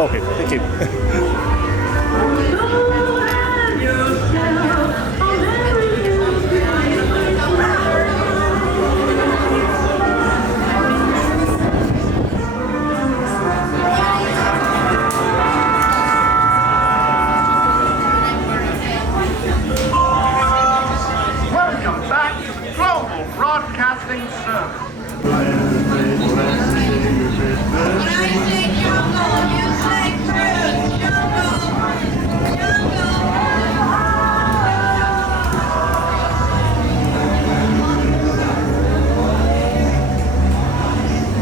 Okay, thank you. Welcome back to the Global Broadcasting Service. When I say jungle, you say cruise.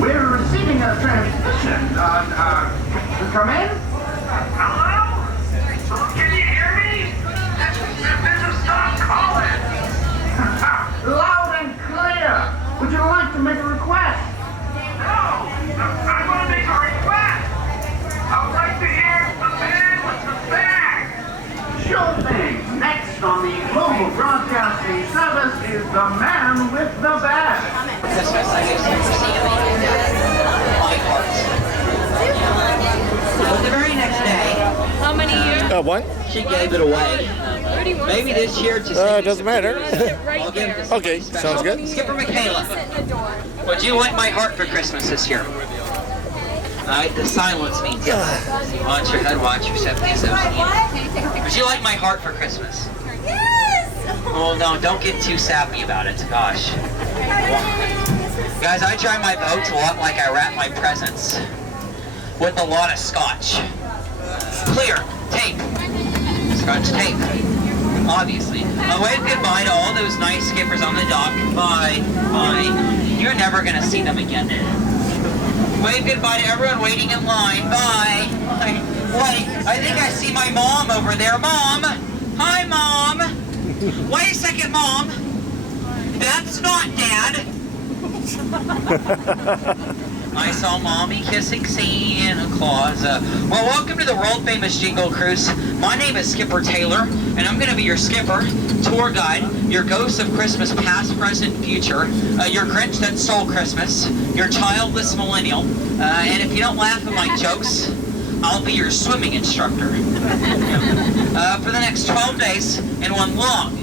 We're receiving a transmission. Come in? Hello? Can you hear me? This is Tom calling. Loud and clear. Would you like to make a request? No, I want to make a request. I'd like to hear the man with the bag. Sure thing. Next on the Global Broadcasting Service is the man with the bag. But the very next day, How many years? One? she gave it away. Maybe this year to It doesn't matter. Right I'll give there. it Okay, sounds good. Skipper Michaela, Sit in the door. would you like my heart for Christmas this year? Alright, the silence means yes. Watch your head, watch your 77. Would you like my heart for Christmas? Yes! Oh no, don't get too sappy about it, gosh. Guys, I dry my boats a lot like I wrap my presents. With a lot of scotch. Clear, tape. Scotch tape. Obviously. Wave goodbye to all those nice skippers on the dock. Bye. Bye. You're never gonna see them again. Wave goodbye to everyone waiting in line. Bye. Bye. Wait, I think I see my mom over there. Mom! Hi, Mom! Wait a second, Mom! That's not Dad! I saw Mommy kissing Santa Claus. Well, welcome to the world-famous Jingle Cruise. My name is Skipper Taylor, and I'm going to be your skipper, tour guide, your ghost of Christmas past, present, future, your Grinch that stole Christmas, your childless millennial, and if you don't laugh at my jokes, I'll be your swimming instructor. For the next 12 days in one long,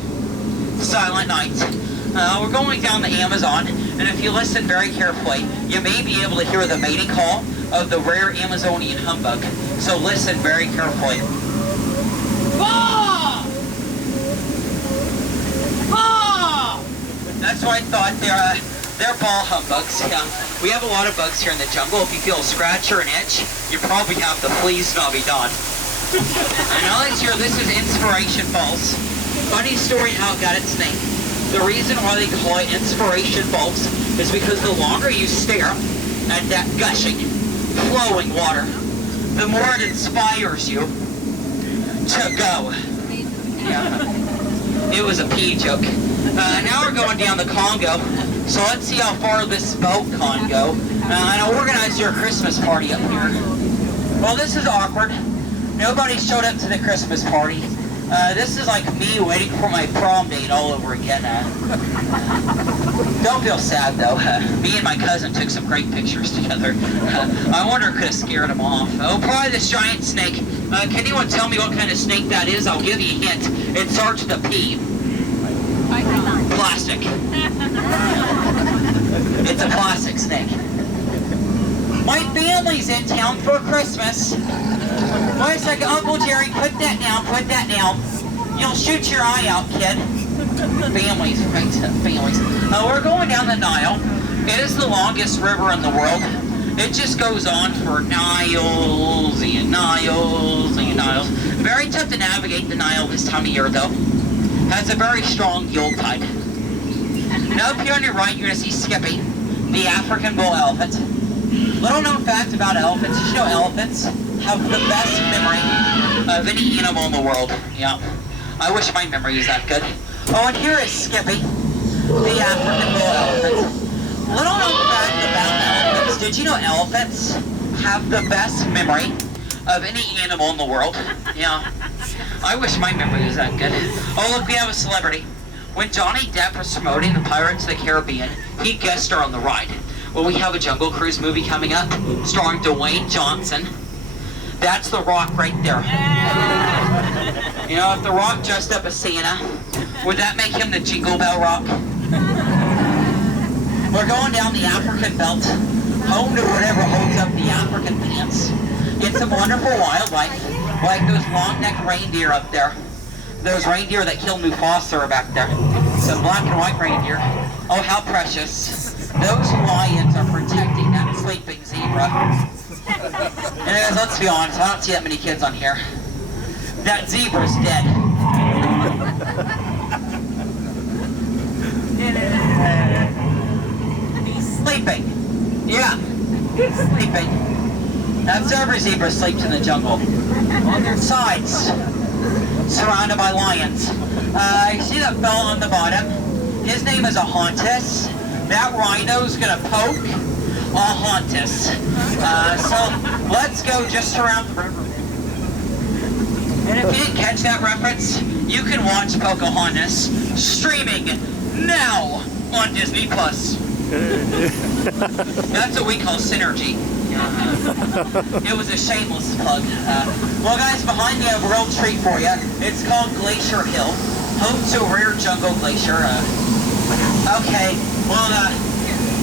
silent night. We're going down the Amazon, and if you listen very carefully, you may be able to hear the mating call of the rare Amazonian humbug. So listen very carefully. Bah! Bah! That's what I thought. They're ball humbugs. Yeah. We have a lot of bugs here in the jungle. If you feel a scratch or an itch, you probably have the flea snobby dog. And now let's hear, this is Inspiration Falls. Funny story how it got its name. The reason why they call it Inspiration Falls is because the longer you stare at that gushing, flowing water, the more it inspires you to go. Yeah. It was a pee joke. Now we're going down the Congo, so let's see how far this boat can go. And I'll organize your Christmas party up here. Well, this is awkward. Nobody showed up to the Christmas party. This is like me waiting for my prom date all over again. Don't feel sad though. Me and my cousin took some great pictures together. I wonder if it could have scared him off. Oh, probably this giant snake. Can anyone tell me what kind of snake that is? I'll give you a hint. It starts with a P. Plastic. It's a plastic snake. My family's in town for Christmas. Wait a second, Uncle Jerry, put that down, put that down. You'll shoot your eye out, kid. Families, right? Families. We're going down the Nile. It is the longest river in the world. It just goes on for Niles and Niles and Niles. Very tough to navigate the Nile this time of year, though. Has a very strong yield tide. Now up here on your right, you're going to see Skippy, the African bull elephant. Little known fact about elephants, did you know elephants have the best memory of any animal in the world? Yeah. I wish my memory was that good. Oh, and here is Skippy, the African bull elephant. Little known fact about elephants, did you know elephants have the best memory of any animal in the world? Yeah. I wish my memory was that good. Oh, look, we have a celebrity. When Johnny Depp was promoting the Pirates of the Caribbean, he guest starred on the ride. Well, we have a Jungle Cruise movie coming up, starring Dwayne Johnson. That's the Rock right there. You know, if the Rock dressed up as Santa, would that make him the Jingle Bell Rock? We're going down the African belt, home to whatever holds up the African pants. It's some wonderful wildlife, like those long-necked reindeer up there. Those reindeer that killed Mufasa are back there. Some black and white reindeer. Oh, how precious. Those lions are protecting that sleeping zebra. Anyways, let's be honest, I don't see that many kids on here. That zebra's dead. He's sleeping. Yeah, he's sleeping. That's every zebra sleeps in the jungle. On their sides. Surrounded by lions. You see that fellow on the bottom? His name is a Hauntus. That rhino's gonna poke a Hauntus. So let's go just around the river. And if you didn't catch that reference, you can watch Pocahontas streaming now on Disney Plus. That's what we call synergy. It was a shameless plug. Well, guys, behind me I have a real treat for you. It's called Glacier Hill, home to a rare jungle glacier. Okay, well,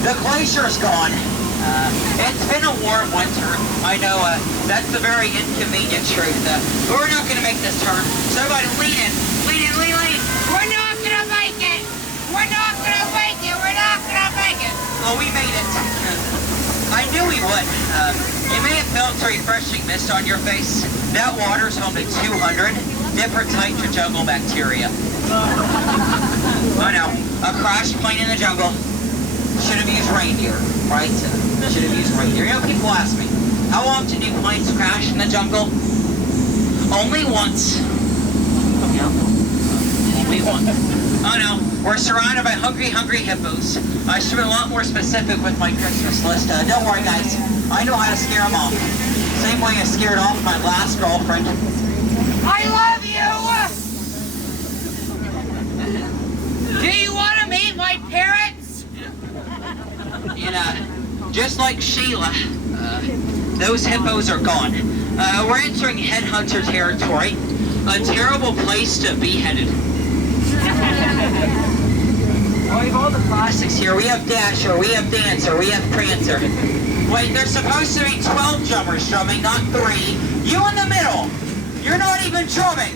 the glacier's gone. It's been a warm winter. I know that's a very inconvenient truth. We're not going to make this turn. So everybody lean in, lean in, lean, lean. We're not gonna make it! We're not gonna make it! We're not gonna make it! Well, we made it. I knew we would. You may have felt a refreshing mist on your face. That water's home to 200 different types of jungle bacteria. Oh no, a crashed plane in the jungle. Should have used reindeer, right? Should have used reindeer. You know, people ask me, how often do planes crash in the jungle? Only once. Yeah, only once. Oh no, we're surrounded by hungry, hungry hippos. I should be a lot more specific with my Christmas list. Don't worry, guys. I know how to scare them off. Same way I scared off my last girlfriend. I love you! Do you want to meet my parents? And just like Sheila, those hippos are gone. We're entering headhunter territory. A terrible place to be headed. Oh, we have all the classics here. We have Dasher, we have Dancer, we have Prancer. Wait, there's supposed to be 12 drummers drumming, not 3. You in the middle. You're not even drumming.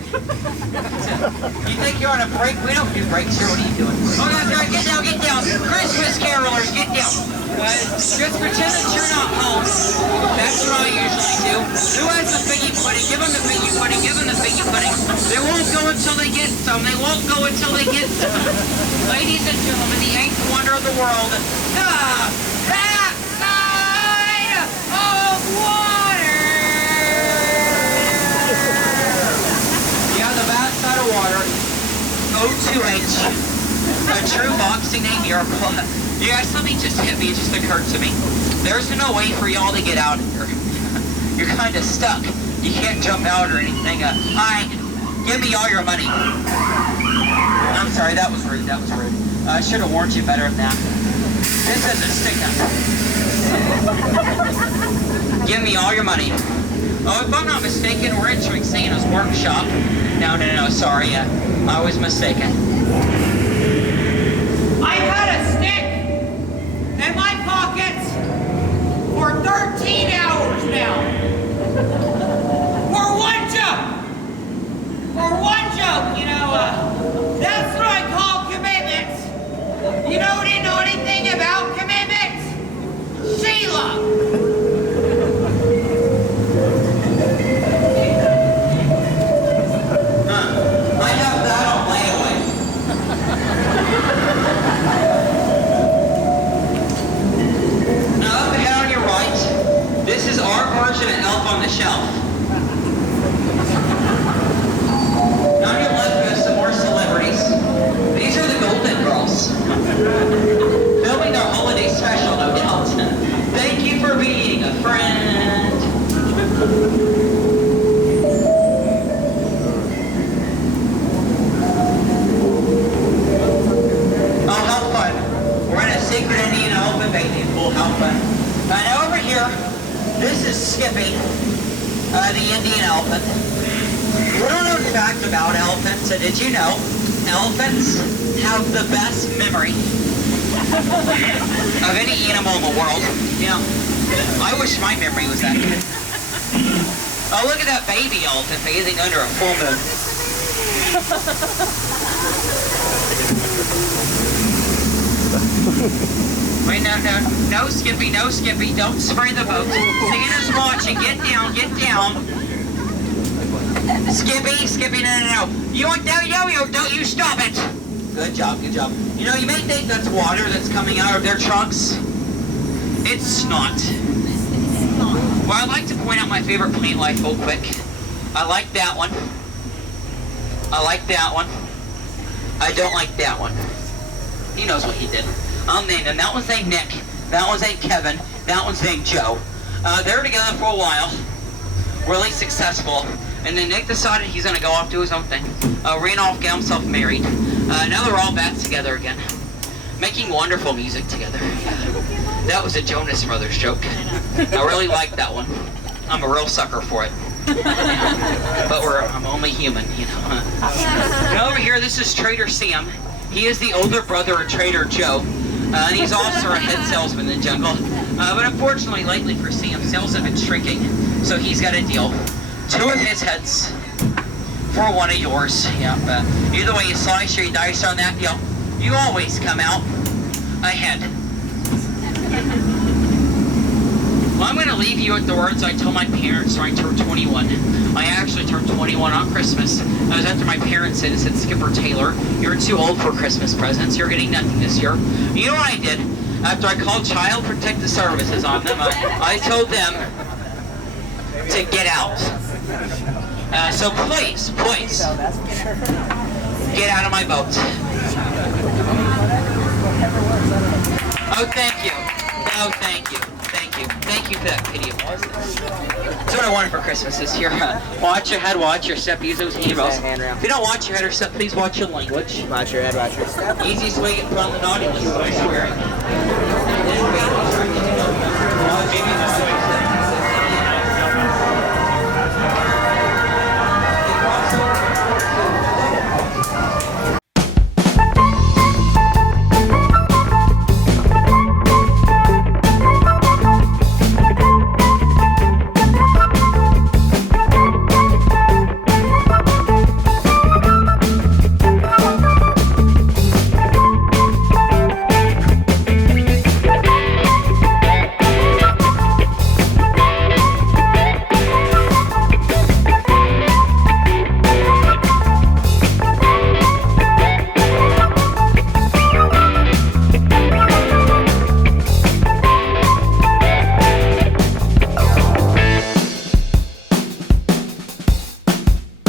You think you're on a break? We don't do breaks here. What are you doing? Oh, that's right. Get down, get down. Christmas carolers, get down. Just pretend that you're not home. That's what I usually do. Who has the figgy pudding? Give them the figgy pudding. Give them the figgy pudding. They won't go until they get some. They won't go until they get some. Ladies and gentlemen, the 8th wonder of the world. The backside of water. Yeah, the backside of water. O2H. A true boxing name miracle. You guys, something just hit me. It just occurred to me. There's no way for y'all to get out of here. You're kind of stuck. You can't jump out or anything. Hi, give me all your money. I'm sorry, that was rude. That was rude. I should have warned you better than that. This is a stick-up. Give me all your money. Oh, if I'm not mistaken, we're entering Santa's workshop. No, sorry. I was mistaken. I've had a stick in my pocket for 13 hours now. For one joke, you know, that's what I call commitment. You know who didn't know anything about commitment? Sheila. I have that on layaway. Now up ahead on your right, this is our version of Elf on the Shelf. Now on your left, we have some more celebrities. These are the Golden Girls. Filming their holiday special, no doubt. Thank you for being a friend. Oh, how fun. We're in a secret Indian open bathing pool. How fun. Now over here, this is Skippy. The Indian elephant. Little known fact about elephants, did you know elephants have the best memory of any animal in the world? Yeah. I wish my memory was that good. Oh, look at that baby elephant bathing under a full moon. Wait, no, Skippy, no, Skippy, don't spray the boat. Santa's watching, get down, get down. Skippy, no. You want that yo-yo, don't you stop it. Good job, good job. You know, you may think that's water that's coming out of their trunks. It's not. Well, I'd like to point out my favorite plant life real quick. I like that one. I like that one. I don't like that one. He knows what he did. I'll name them. That one's named Nick. That one's named Kevin. That one's named Joe. They were together for a while. Really successful. And then Nick decided he's going to go off do his own thing. Ran off, got himself married. Now they're all back together again. Making wonderful music together. That was a Jonas Brothers joke. I really like that one. I'm a real sucker for it. But I'm only human, you know. And over here, this is Trader Sam. He is the older brother of Trader Joe. And he's also a head salesman in the jungle. But unfortunately, lately for Sam, sales have been shrinking. So he's got a deal. 2 of his heads for 1 of yours. Yeah, but either way you slice or you dice on that deal, you always come out ahead. Well, I'm going to leave you with the words I told my parents when I turned 21. I actually turned 21 on Christmas. That was after my parents said, Skipper Taylor, you're too old for Christmas presents. You're getting nothing this year. You know what I did? After I called Child Protective Services on them, I told them to get out. So please, get out of my boat. Oh, thank you. Oh, thank you. Thank you for that pity of us. That's what I wanted for Christmas this year. Watch your head, watch your step, use those handrails. If you don't watch your head or step, please watch your language. Watch your head, watch your step. Easiest way to get put on the naughty list is by swearing.